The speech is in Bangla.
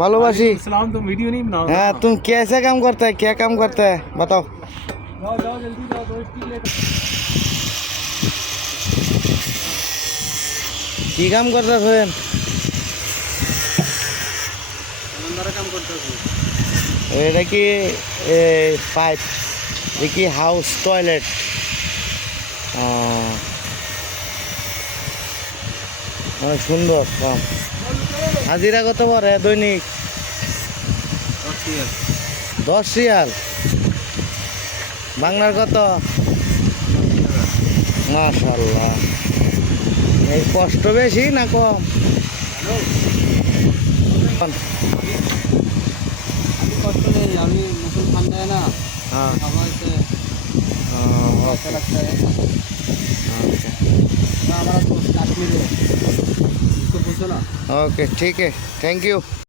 ভালোবাসি। सलाम। तुम वीडियो नहीं बनाओ? हाँ तुम कैसे काम करता है, क्या काम करता है बताओ। जाओ जाओ जल्दी जाओ, 2 लेट। কি কাম করতেছেন? अंदर काम करते हो? এটা কি পাইপ, এটা কি হাউস টয়লেট? অনেক সুন্দর কাম। হাজিরা কত পরে দৈনিক? 10 রিয়াল। বাংলার কত? মাশাআল্লাহ। এই কষ্ট বেশি না কম? कष्ट नहीं, अभी मुसलमान है ना, हाँ हमारे से अच्छा लगता है। अच्छा हमारा दोस्त कश्मीर है, उसको पूछो ना। ओके ठीक है, थैंक यू।